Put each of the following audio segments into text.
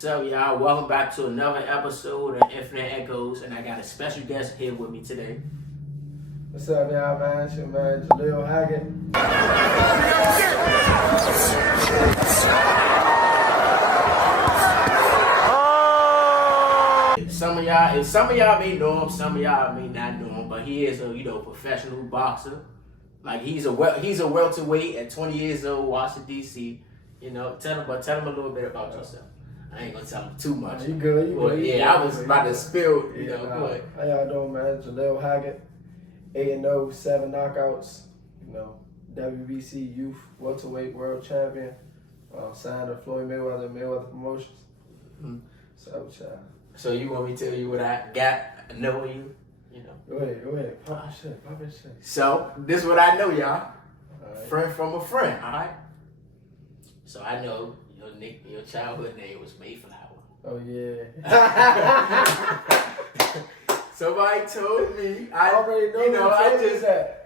What's up, y'all? Welcome back to another episode of Infinite Echoes, and I got a special guest here with me today. What's up, y'all, man? It's your man, JalilHackett. Some of y'all may know him, some of y'all may not know him, but he is a professional boxer. Like he's a welterweight at 20 years old, Washington D.C. Tell him a little bit about yourself. I ain't gonna tell him too much. You good? I was about to spill. Go ahead. How y'all doing, man? JalilHackett, 8-0, 7 knockouts. WBC Youth Welterweight World Champion. Signed to Floyd Mayweather Promotions. Mm-hmm. So you want me to tell you what I got knowing you? Go ahead. Pop shit. So this is what I know, y'all. Right. Friend from a friend. All right. So I know your childhood name was Mayflower. Oh yeah. Somebody told me. I already know.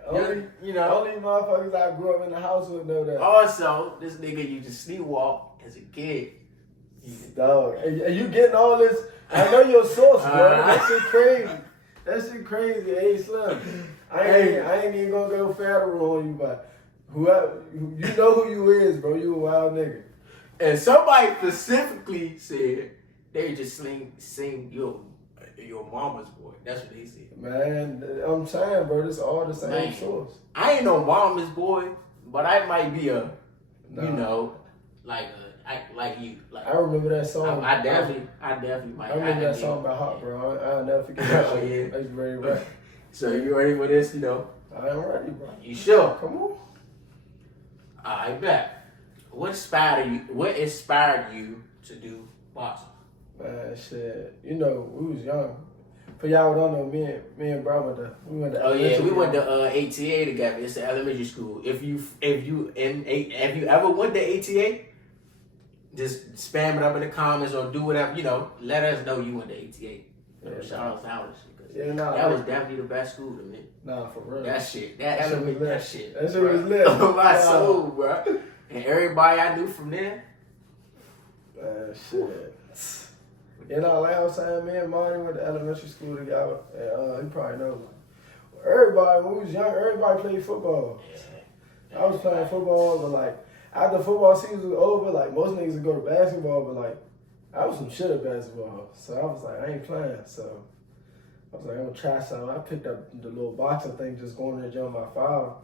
Only Only motherfuckers I grew up in the house would know that. Also, this nigga used to sleepwalk as a kid. Dog, are you getting all this? I know your source, bro. That shit crazy. Hey, Slim. I ain't even gonna go federal on you, but whoever you know who you is, bro. You a wild nigga. And somebody specifically said they just sing your mama's boy. That's what they said. Man, I'm saying, bro, this all the same source. I ain't no mama's boy, but I might be like you. Like I remember that song. I definitely might. I remember that song by Hot, bro. I'll never forget that shit. Yeah. I used to ready to rap. So you ready for this? I am ready, bro. You sure? Come on. I bet. What inspired you to do boxing? Man, shit. We was young. For y'all who don't know, me and bro we went to we went to ATA together. It's the elementary school. If you ever went to ATA, just spam it up in the comments or do whatever. Let us know you went to ATA. Shout out to that was definitely the best school to me. Nah, for real. That shit was lit. On my soul, bro. And everybody I knew from there. Shit. Like I was saying, me and Marty went to elementary school together. And you probably know. Everybody, when we was young, everybody played football. Yeah. I was playing football, but like, after football season was over, like, most niggas would go to basketball, but like, I was some shit at basketball. So I was like, I ain't playing. So I was like, I'm gonna try something. I picked up the little boxing thing, just going to the gym by 5.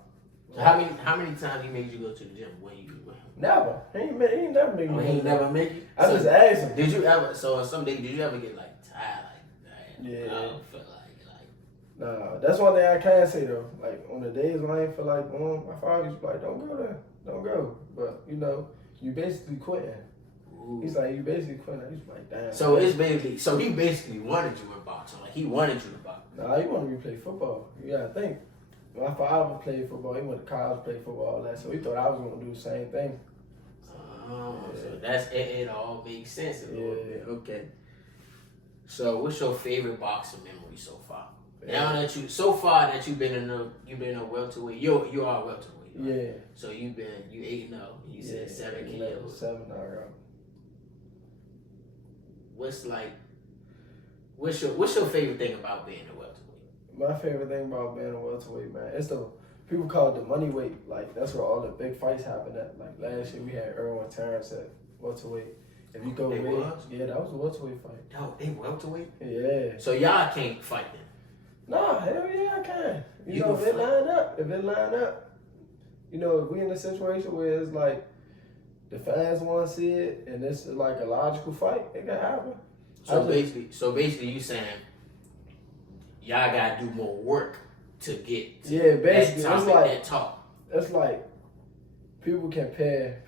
So how many times he made you go to the gym when you went? Never. He ain't never made me. He ain't never make you? I just asked him. Did you ever, so someday, did you ever get like tired? Like, yeah. I don't feel like. Nah, that's one thing I can say though. Like, on the days when I ain't feel like going, my father used to be like, don't go there. Don't go. But, you basically quitting. Ooh. He's like, you basically quitting. I used to be like, damn. So he basically wanted you in boxing. Like, he wanted you to box. Nah, he wanted me to play football. You gotta think. My father played football. He went to college, played football, all that. So he thought I was gonna do the same thing. So that's it all makes sense a little bit. Okay. So what's your favorite boxing memory so far? Yeah. Now that you've been a welterweight, you are a welterweight. Right? Yeah. So you 8-0. You said 7 KOs. 7 knockouts. What's your favorite thing about being a welterweight? My favorite thing about being a welterweight, man, it's people call it the money weight. Like, that's where all the big fights happen at. Like, last year we had Erwin Terrence at welterweight. If you go yeah, that was a welterweight fight. Oh, they welterweight? Yeah. So y'all can't fight them? Nah, hell yeah, I can. If it line up. If we in a situation where it's like the fans want to see it and it's like a logical fight, it can happen. So basically, you saying y'all gotta do more work to get basically that talk. It's like people compare.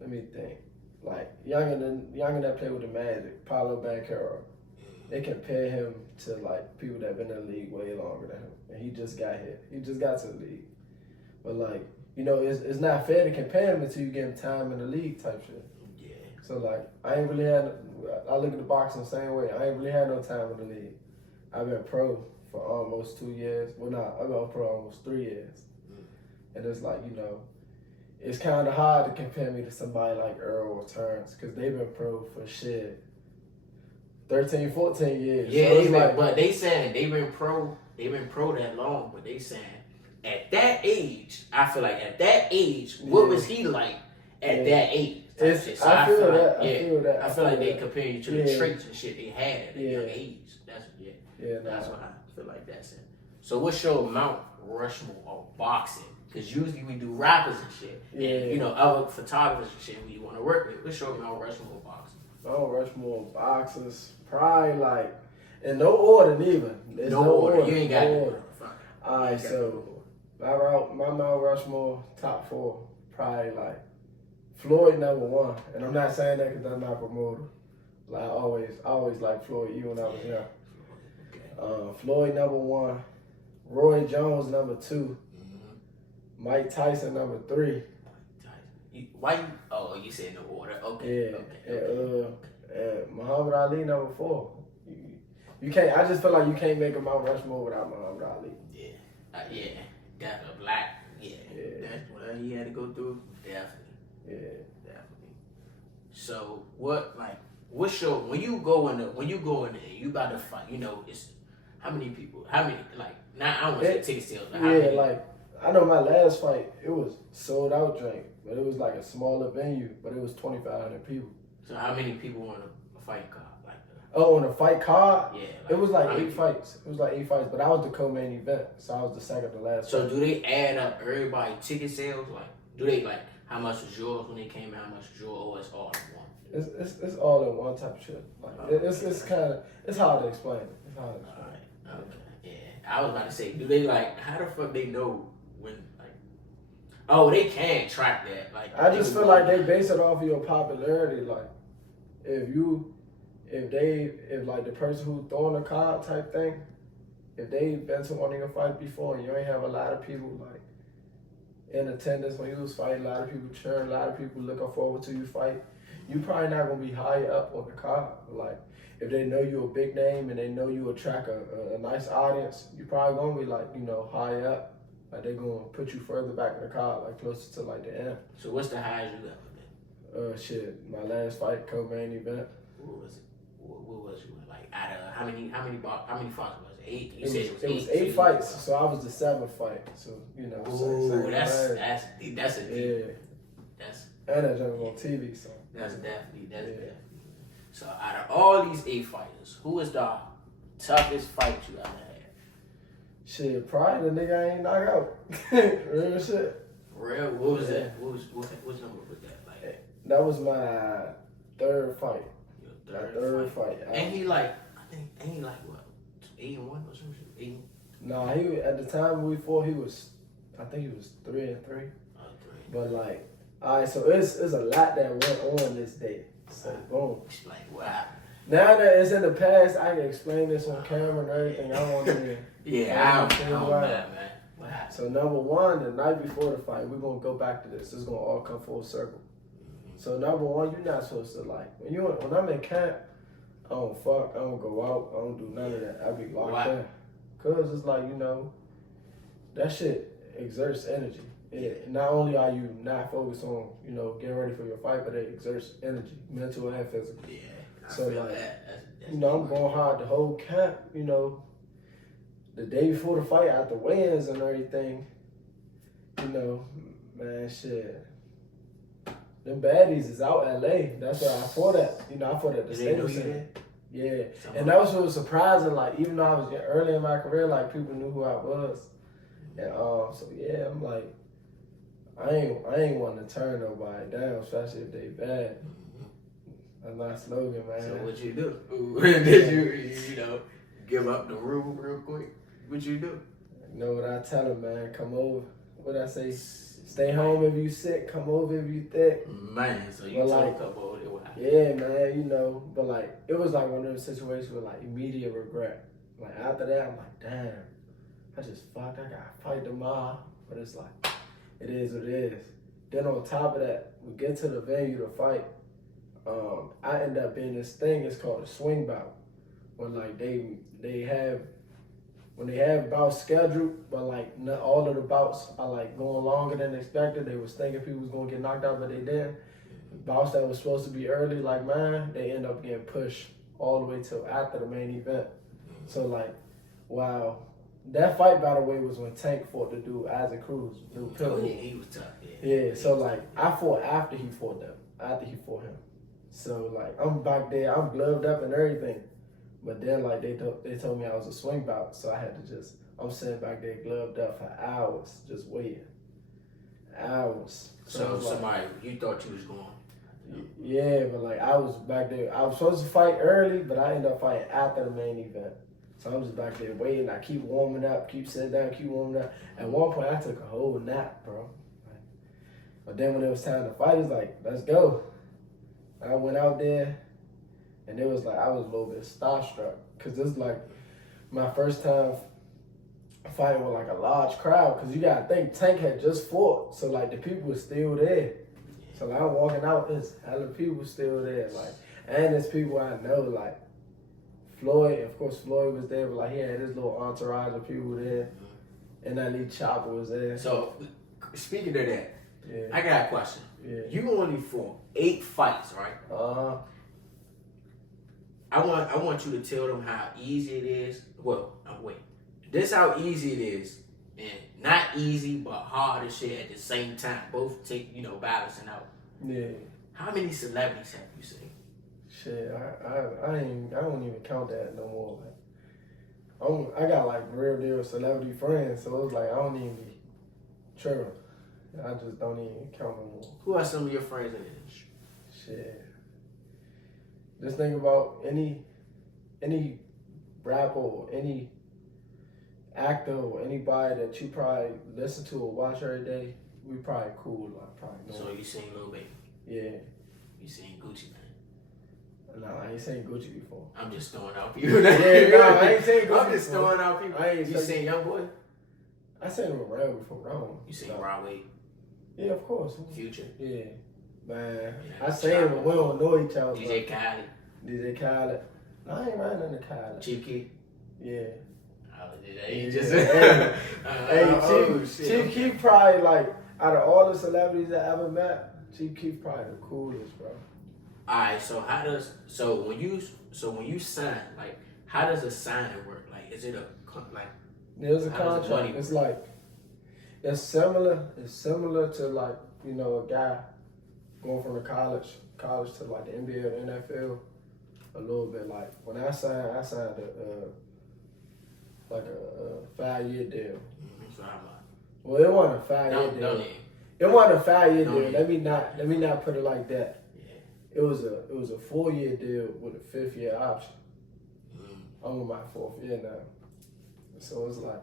Let me think. Like younger that play with the Magic, Paulo Banchero. They compare him to like people that been in the league way longer than him, and he just got here. He just got to the league. But like, it's not fair to compare him until you give him time in the league type shit. Yeah. So like, I look at the boxing the same way. I ain't really had no time in the league. I've been pro for almost 2 years. Well, I've been pro almost 3 years. And it's like, it's kind of hard to compare me to somebody like Earl or Terrence because they've been pro for shit 13, 14 years. Yeah, so it's but they saying they've been pro that long, but they saying at that age, I feel like at that age, what was he like at that age? So I feel like they compare you to the traits and shit they had at a young age. That's what I feel like that's it. So what's your Mount Rushmore of boxing? Because usually we do rappers and shit, and other photographers and shit we want to work with. What's your Mount Rushmore of boxing? Mount Rushmore of boxers, probably like in no order neither. There's no order. You ain't got no order. Alright, so my Mount Rushmore top 4, probably like Floyd number 1, and I'm not saying that because that's my promoter. Like I always liked Floyd even when I was young. Floyd number 1, Roy Jones number 2, Mike Tyson number 3. Why you? Oh, you said no order. Okay. And Muhammad Ali number 4. You can't. I just feel like you can't make a Mount Rushmore without Muhammad Ali. Yeah. That's a black. Yeah. That's what he had to go through. Definitely. So what's your when you go in there, you about to fight? It's how many people? How many now? I don't want to say ticket sales. But how many? Like I know my last fight it was sold out drink, but it was like a smaller venue, but it was 2,500 people. So how many people on a fight card? On a fight card? Yeah. It was like 8 fights. It was like 8 fights, but I was the co-main event, so I was the second to last. So do they add up everybody ticket sales? Do they how much was yours when they came out? How much was yours? Or it's all in one? It's all in one type of shit. It's kind of it's hard to explain. It's hard to explain. All right. Okay. Yeah. I was about to say, do they how the fuck they know when Oh, they can track that. I just feel like they base it off of your popularity. Like if like the person who's throwing the card type thing, if they've been to one of your fights before and you ain't have a lot of people like in attendance when you was fighting, a lot of people cheering, a lot of people looking forward to you fight, you probably not gonna be high up on the card. Like if they know you a big name and they know you attract a nice audience, you probably gonna be high up. Like they gonna put you further back in the card, like closer to like the end. So what's the highest you got with that? My last fight, co-main event. What was it? What was you out of how many fights was it? 8. You said it was 8 fights, so I was the 7th fight. So Ooh, that's a deep. And that jump on TV. So that's definitely. So out of all these 8 fighters, who is the toughest fight you ever had? Shit, probably the nigga I ain't knock out. Real shit. Real? What was that? What number was that? That was my 3rd fight. Third fight. And he what? 8-1 or some shit? 8? Nah, he at the time we fought, I think he was 3-3. Oh, 3. But alright, so it's a lot that went on this day. So boom. Wow. Now that it's in the past, I can explain this on camera and everything. I want to. Yeah, I don't know, man. Wow. So number 1, the night before the fight, we're gonna go back to this. It's gonna all come full circle. So number 1, you're not supposed to when I'm in camp, I don't fuck, I don't go out, I don't do none of that. I be locked in. Cause it's that shit exerts energy. Not only are you not focused on, getting ready for your fight, but it exerts energy, mental and physical. Yeah. So I'm going hard the whole camp, the day before the fight, at the weigh-ins and everything, man, shit. Them baddies is out LA. That's where I fought at. I fought at the Stadium Center. Yeah. And that was what was surprising. Even though I was early in my career, people knew who I was. And so yeah, I'm I ain't want to turn nobody down, especially if they bad. That's my slogan, man. So what you do? Did you give up the room real quick? What you do? You know what I tell them, man? Come over. What I say? Stay home if you sick. Come over if you thick. Man, so you told come over there. Yeah, man. But it was one of those situations with immediate regret. After that, I'm damn. I just fucked. I gotta fight tomorrow. But it's it is what it is. Then on top of that, we get to the venue to fight. I end up being this thing. It's called a swing bout. When they have when they have bouts scheduled, but like not all of the bouts are like going longer than expected. They was thinking people was gonna get knocked out, but they didn't. Bouts that was supposed to be early, like mine, they end up getting pushed all the way till after the main event. So like, wow. That fight, by the way, was when Tank fought the dude, Isaac Cruz. Dude, Oh, yeah, he was tough. yeah, so like, I fought after he fought them. After he fought him. So like, I'm back there, I'm gloved up and everything. But then like, they told me I was a swing bout. So I had to just, I'm sitting back there gloved up for hours, just waiting. Hours. So like, somebody, you thought you was going. Yeah, but like, I was back there. I was supposed to fight early, but I ended up fighting after the main event. So I'm just back there waiting. I keep warming up, keep sitting down, keep warming up. At one point, I took a whole nap, bro. But then when it was time to fight, it's like, let's go. I went out there, and it was like, I was a little bit starstruck. Because this is like my first time fighting with like a large crowd. Because you got to think, Tank had just fought. So like, the people were still there. So like, I'm walking out, there's hella people still there. Like, and there's people I know, like, Floyd, of course, Floyd was there, but like he had his little entourage of people there, and that lead Chopper was there. So, speaking of that, yeah. I got a question. Yeah. You only fought 8 fights, right? I want you to tell them how easy it is. Well, wait. This how easy it is, and not easy but hard as shit at the same time. Both take balancing out. Yeah. How many celebrities have you seen? Shit, I don't even count that no more. Like, I got like real deal celebrity friends, so it's like I don't even be tripping. I just don't even count no more. Who are some of your friends in the industry? Shit. Just think about any rapper or any actor or anybody that you probably listen to or watch every day. We probably cool. Like, probably know. So you seen Lil Baby? Yeah. You seen Gucci Mane? No, I ain't seen Gucci before. I'm just throwing out people. Yeah, no, I ain't seen Gucci I'm just before. throwing out people. You seen Youngboy? I seen him around before. I don't. You seen Broadway? Yeah, of course. Future? Yeah. Man, Yeah, I seen him, but we don't know each other. DJ Khaled? DJ Khaled. No, I ain't riding into Khaled. Chief Keef? Yeah. Hey, just Chief Keef probably like out of all the celebrities I ever met, Chief Keef probably the coolest, bro. Alright, so when you sign, like, how does a signing work? Like, is it There's a contract. It's like it's similar to like, a guy going from the college to like the NBA or the NFL. A little bit like when I signed like a 5-year deal. Well, it wasn't a 5-year deal. It wasn't a 5-year deal. Let me not put it like that. Yeah. It was a 4-year deal with a 5th year option. I'm on my 4th year now, so it's like,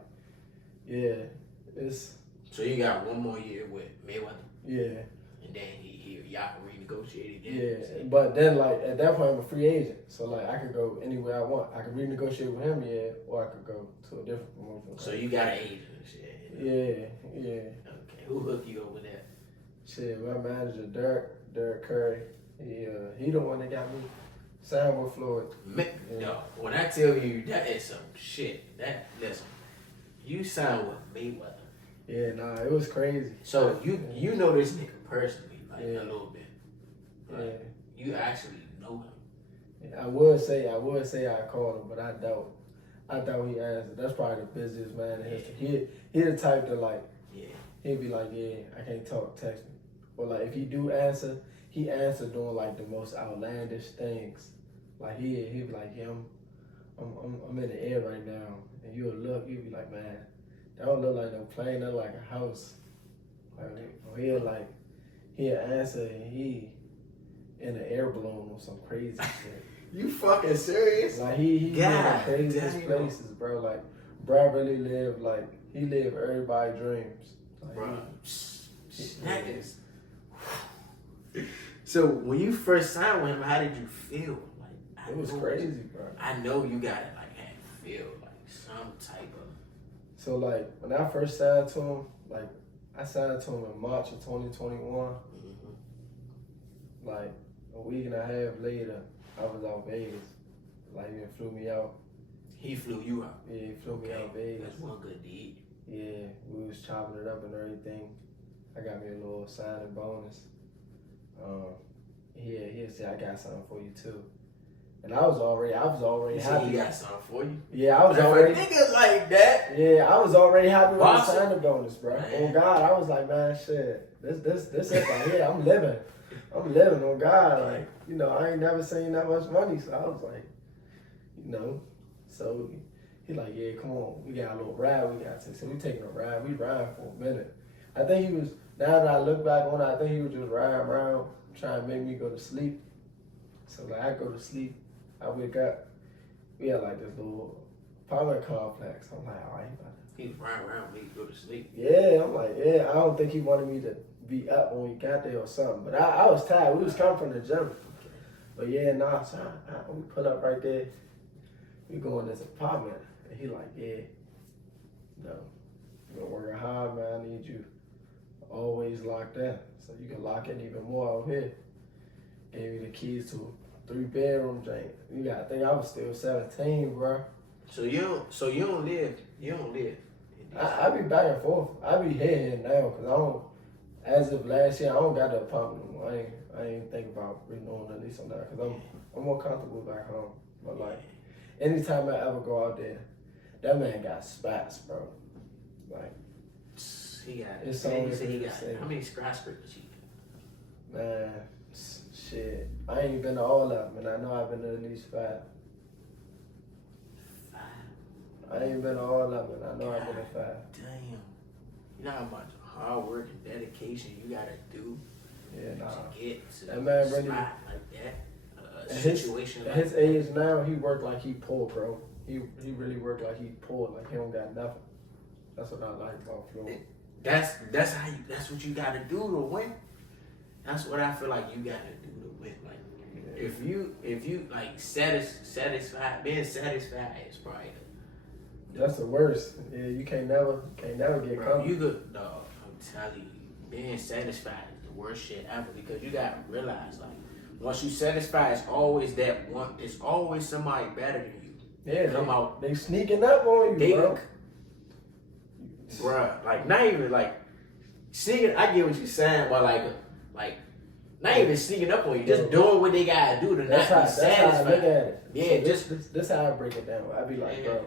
yeah, it's. So you got 1 more year with Mayweather. Yeah. And then y'all renegotiate again. Yeah, but then like at that point I'm a free agent, so like I could go anywhere I want. I could renegotiate with him, or I could go to a different promotion. So you got an agent and shit. Yeah. Okay, who hooked you up with that? Shit, my manager Derek Curry. He the one that got me signed with Floyd. No, when I tell you that is some shit. Listen, you signed with Mayweather. Yeah, nah, it was crazy. So you know this nigga personally, like a little bit. Like, you actually know him. Yeah, I would say I called him, but I doubt he answered. That's probably the busiest man in history. He the type to like, he'd be like, yeah, I can't talk, text me. But like if he do answer, he answered doing like the most outlandish things. Like he'd be like, yeah, I'm in the air right now, and you'll be like, man, that don't look like no plane, that like a house. Like he'll answer and he in an air balloon or some crazy shit. You fucking serious? Like he in the craziest places, bro. Like bro really lived like he lived everybody's dreams. Like, bro, that is. So when you first signed with him, how did you feel? Like it was crazy, bro. I know you got it like had feel like some type of. So like when I first signed to him, like I signed to him in March of 2021. Like a week and a half later, I was out Vegas. Like he flew me out. He flew you out. Yeah, he flew me out Vegas. That's one good deed. Yeah, we was chopping it up and everything. I got me a little signing bonus. He said, I got something for you too. And I was already happy. He got something for you? Yeah, I was already. Niggas like that. Yeah, I was already happy with the Boxing. signing bonus, bro. On God, I was like, man, shit, this it right here. I'm living on God. Like, you know, I ain't never seen that much money, so I was like, you know, so he like, yeah, come on, we got a little ride we got to. So we taking a ride. We riding for a minute. I think he was. Now that I look back on it, I think he was just riding around trying to make me go to sleep. So like I go to sleep, I wake up, we had like this little apartment complex. I'm like, all right, he was riding around me to go to sleep. yeah, I'm like, yeah, I don't think he wanted me to be up when we got there or something. But I was tired. We was coming from the gym. But yeah, nah, so we pull up right there. We go in this apartment. And he like, yeah, no, you're working hard, man. I need you always locked in. So you can lock in even more out here. Gave me the keys to a 3-bedroom joint. You gotta think I was still 17, bro. So you don't live. I be back and forth. I be here and now because I don't. As of last year, I don't got the apartment anymore. I ain't think about renewing the lease on that because I'm more comfortable back home. But like, anytime I ever go out there, that man got spots, bro. Like, he got. It's Man, always he got. insane. How many skyscrapers he got? Man, shit. I ain't been to all of them, and I know I've been to at least 5. I ain't been to all of them, and I know I've been to 5. Damn. You know how much hard work and dedication you gotta do Yeah, nah. to get to That man a really- spot like that. A At situation At like his that. age now, he worked like he poor, bro. He really worked like he poor, like he don't got nothing. That's what I like about Floyd. That's what you gotta do to win. That's what I feel like you gotta do to win. Like if you like satisfied, being satisfied is probably That's the worst. Yeah, you can't never get bro, comfortable. you could dog, I'm telling you, being satisfied is the worst shit ever because you gotta realize like once you satisfied, it's always that one. It's always somebody better than you. Yeah, Come out. They sneaking up on you, They, bro. bruh, like not even like sneaking. I get what you're saying, but like not even sneaking up on you, just doing what they gotta do to That's not how be satisfied. I look at it. Yeah, So this how I break it down. I be like, Yeah. bro,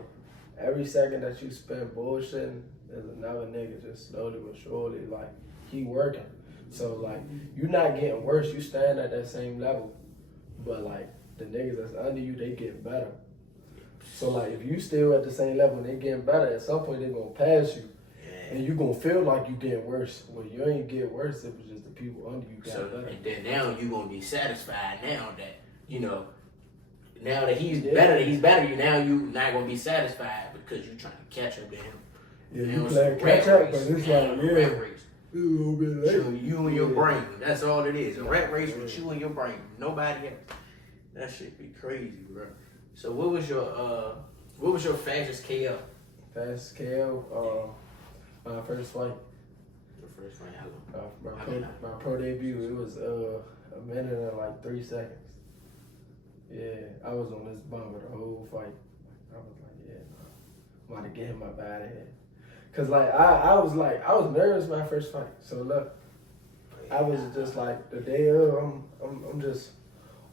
every second that you spend bullshitting, there's another nigga just slowly but surely like he working. So like you not getting worse, you stand at that same level, but like the niggas that's under you, they getting better. So like if you still at the same level and they getting better, at some point they gonna pass you, and you gonna feel like you getting worse. Well, you ain't get worse. It was just the people under you got So better. and then now you gonna be satisfied now that you know. Now that he's better than you, now you not gonna be satisfied because you trying to catch up to him. Yeah, Now you it's playing a rat catch up, race. but it's Now like, it's a yeah. rat race. It's a little bit late. So you and your Yeah. brain. That's all it is. A rat race with you and your brain. Nobody else. That shit be crazy, bro. So what was your fastest KO? Fast KO, my first fight, Your first fight, how long? my pro debut, it was a minute and like 3 seconds. Yeah, I was on this bummer the whole fight. I was like, yeah, nah, I'm about to get him up out of here. Cause like I was nervous my first fight. So look, I was just like the day of, I'm just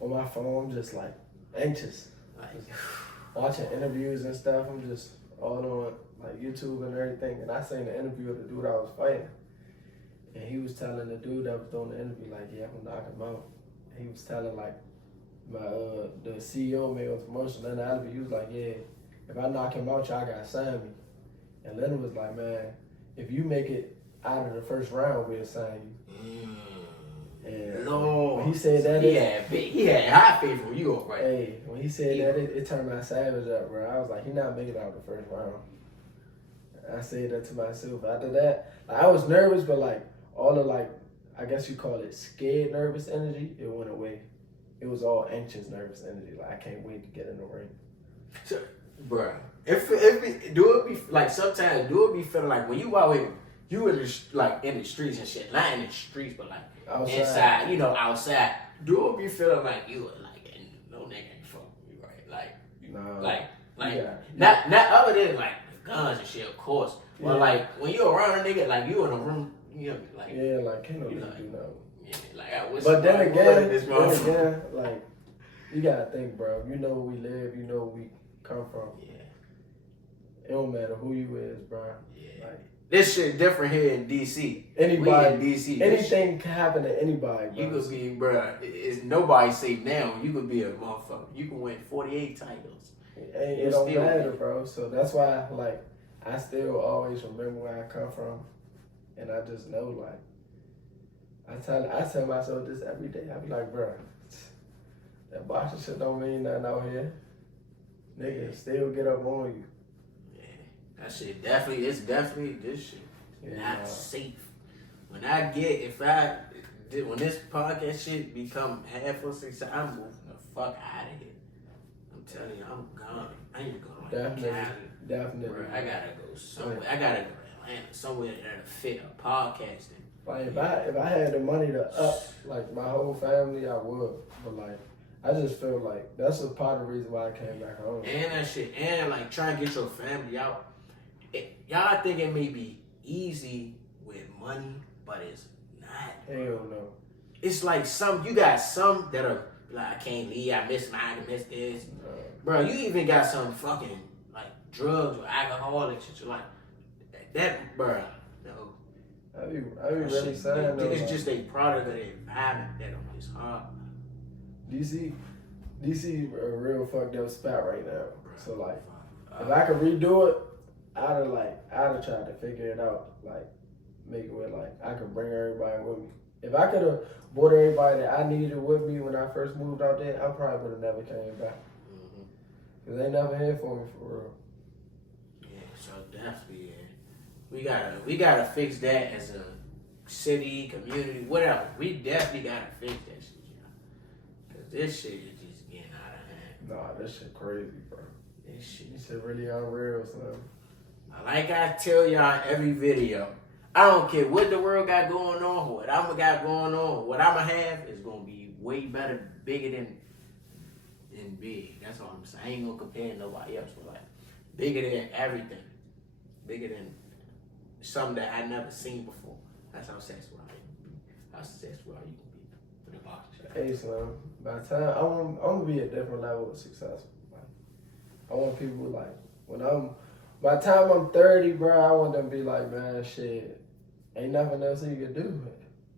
on my phone, I'm just like anxious. Like, Watching interviews and stuff, I'm just all on like YouTube and everything. And I seen the interview of the dude I was fighting. And he was telling the dude that was doing the interview, like, yeah, I'm gonna knock him out. And he was telling like the CEO made a promotion, and the he was like, yeah, if I knock him out, y'all gotta sign me. And Leonard was like, man, if you make it out of the first round, we'll sign you. And Lord. when he said that, he had high faith for you, right? hey, when he said that, it turned my savage up, bro. I was like, he not making it out the first round. I said that to myself. After that, like, I was nervous, but like all the like, I guess you call it scared nervous energy, it went away. It was all anxious nervous energy. Like I can't wait to get in the ring. So, bruh, if it be like sometimes do it be feeling like when you out here, you in the, like in the streets and shit, not in the streets, but like Outside. inside, you know, outside. Do it be feeling like you like and no nigga ain't fucking with you, right? Like, Nah. like Like, Yeah. not other than like guns and shit, of course. But like when you around a nigga, like you in a room, you know, like can't no nigga do nothing. Yeah, like I wish. But then again, like you gotta think, bro. You know where we live. You know where we come from. Yeah. It don't matter who you is, bro. Yeah. Like, this shit different here in DC. Anybody in DC. Anything can happen to anybody, bro. You could be, bro. It's nobody safe now. You could be a motherfucker. You can win 48 titles. It don't matter, bro. So that's why, like, I still always remember where I come from, and I just know, like, I tell myself this every day. I be like, bro, that boxing shit don't mean nothing out here. Niggas still get up on you. Yeah, that shit definitely. It's definitely this shit. Not safe. When this podcast shit become half or success, I'm moving the fuck out of here. I'm telling you, I'm gone. I ain't going to Cali. Definitely. Bro, I gotta go somewhere. I gotta go to Atlanta, somewhere that'll fit a podcasting. Like if I had the money to up like my whole family, I would. But like I just feel like that's a part of the reason why I came back home. And that shit, and like trying to get your family out. Y'all think it may be easy with money, but it's not. Hell no. It's like you got some that are like, I can't leave, I miss mine, I miss this. Bro, you even got some fucking like drugs or alcohol and shit. You're like, that, bro, no. I be really saying though. It's just a product of the environment that is hard. DC a real fucked up spot right now. So like, if I could redo it, I'd have tried to figure it out. Like, make it where like I could bring everybody with me. If I could have brought everybody that I needed with me when I first moved out there, I probably would have never came back. Cause they never here for me for real. Yeah, so definitely, we gotta fix that as a city, community, whatever. We definitely gotta fix that shit, you know. Cause this shit is just getting out of hand. Nah, this shit crazy, bro. This shit really unreal, son. Like I tell y'all every video, I don't care what the world got going on, what I'ma got going on, what I'ma have is gonna be way better, bigger than big. That's all I'm saying. I ain't gonna compare to nobody else, but like bigger than everything, bigger than something that I never seen before. That's how successful I can be. How successful you can be for the boxing. Hey, son. By the time I'm gonna be a different level of success. Like, I want people like by the time I'm 30, bro, I want them to be like, man, shit, ain't nothing else you can do.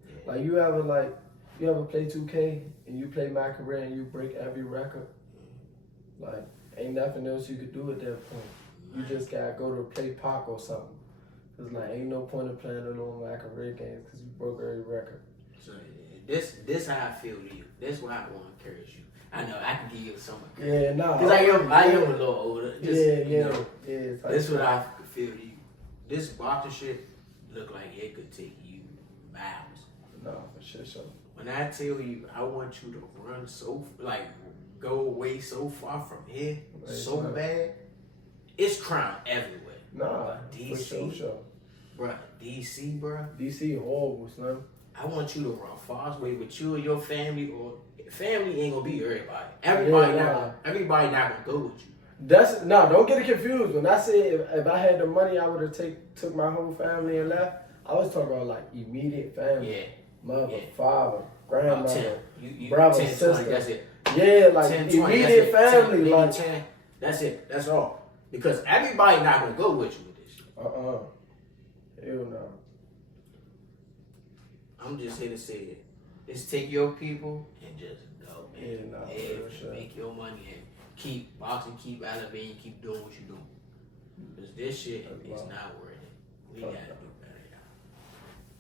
Yeah. Like you ever play 2K and you play my career and you break every record? Like, ain't nothing else you could do at that point. You just gotta go to play park or something. Cause like, ain't no point in playing alone my career games because you broke every record. So this how I feel to you. This why I want to encourage you. I know I can give you some. Yeah, nah. Cause I am a little older. Just, yeah. This what I feel to you. This boxing shit look like it could take you miles. No, for sure. So. When I tell you, I want you to run go away so far from here, bad. It's crime everywhere. Nah, DC, for sure. Bro, DC, bro. DC horrible, son. I want you to run far away with you and your family, or family ain't gonna be everybody. Everybody not gonna go with you. Don't get it confused. When I said if I had the money, I would have took my whole family and left. I was talking about like immediate family. Yeah. Mother, father, grandmother, you brother, 10, sister. 20, that's it. Yeah, like 10, 20, immediate family. 10, like 10, that's it. That's all. Because everybody not gonna go with you with this shit. Hell no. I'm just here to say it. Just take your people and just go, man. Make your money and keep boxing, keep elevating, keep doing what you're doing. Because this shit is not worth it. We gotta do better, y'all.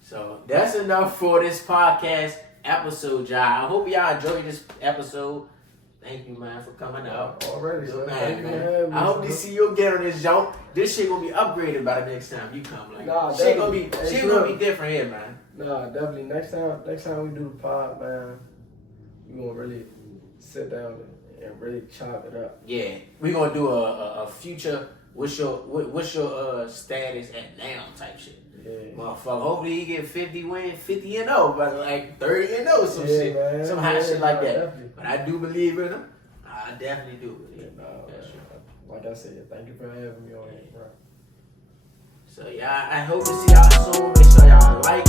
So that's enough for this podcast episode, y'all. I hope y'all enjoyed this episode. Thank you, man, for coming out. Already, man. I hope to see you again on this jump. This shit gonna be upgraded by the next time you come. Like, shit gonna be different here, man. Nah, definitely. Next time we do the pod, man, we gonna really sit down and really chop it up. Yeah, we gonna do a future. What's your status at now type shit. Yeah. Motherfucker, hopefully he get 50 and 0, but like 30 and 0, some shit. Man. Some hot shit like that. Definitely. But I do believe in him. I definitely do believe in him. like I said, thank you for having me on here, bro. So yeah, I hope to see y'all soon. Make sure y'all like,